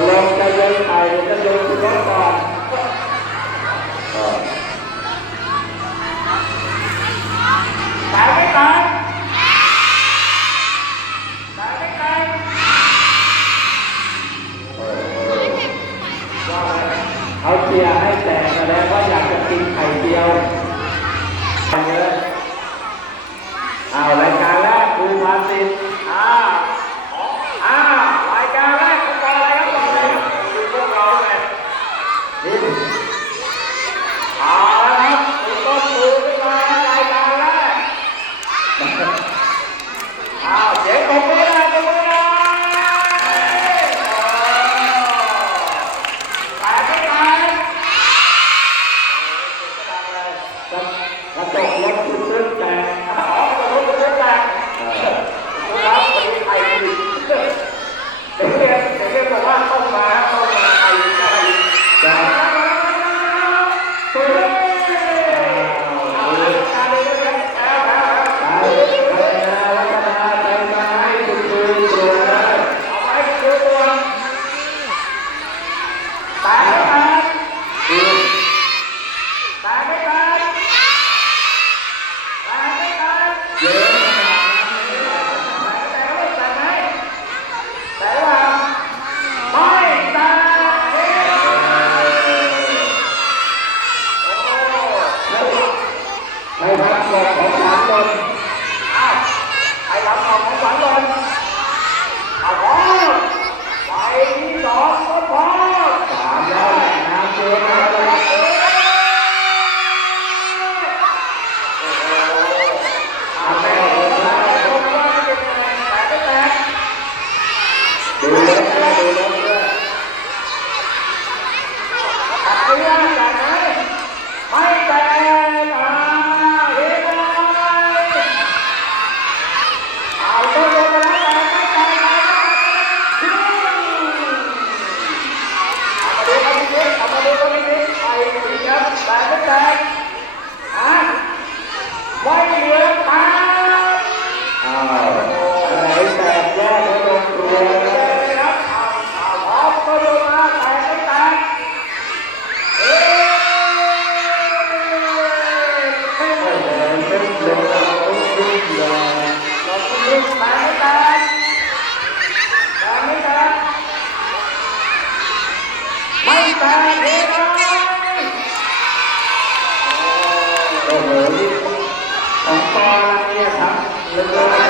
กลงจะเลยไทยจะลงที่รถก่อนตายไม่ตายตายไม่ตายเอาเชียให้แตกแล้งว่าอยากจะกินไข่เดียว Amen.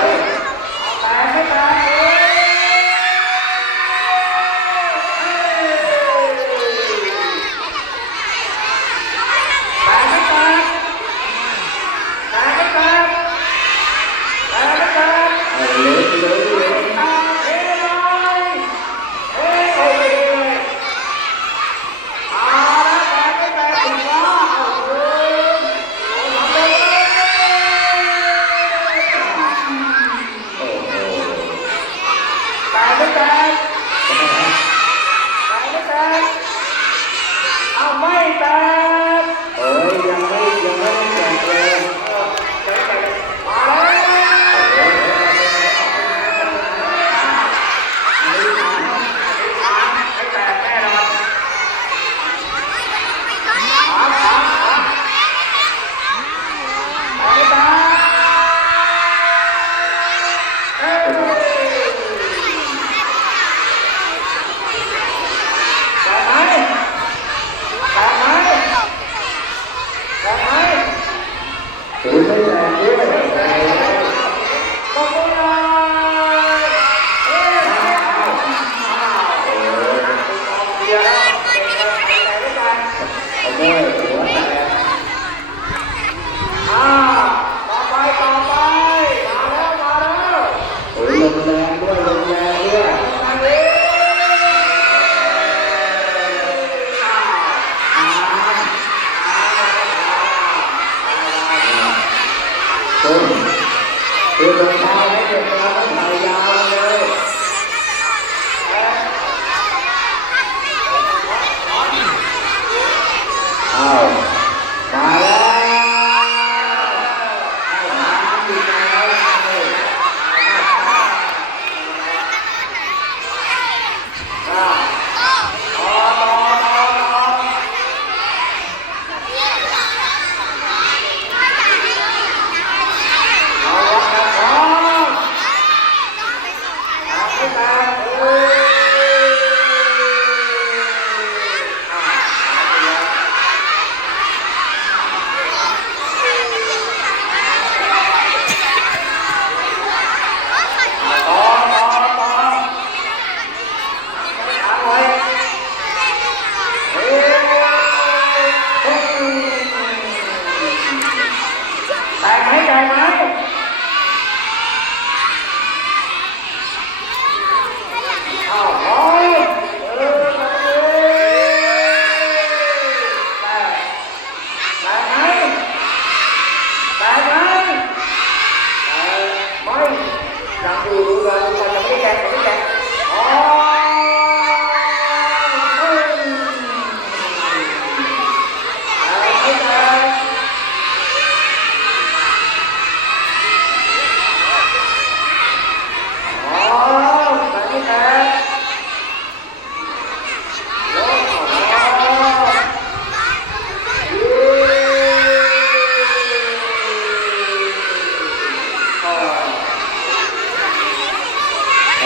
அம்மா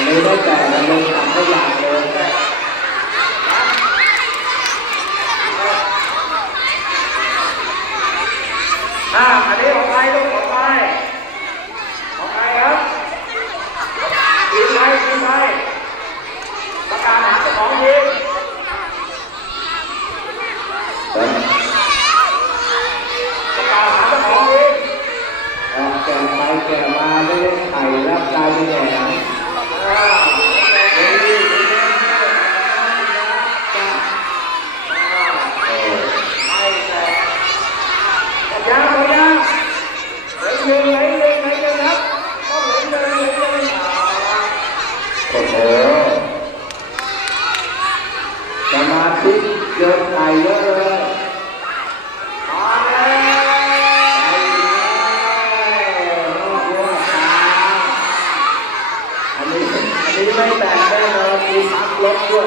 นี้ตั้แต่ลงไม่ขยะเลยอ่าอันนี้ขอกใครลูก ลบด้วย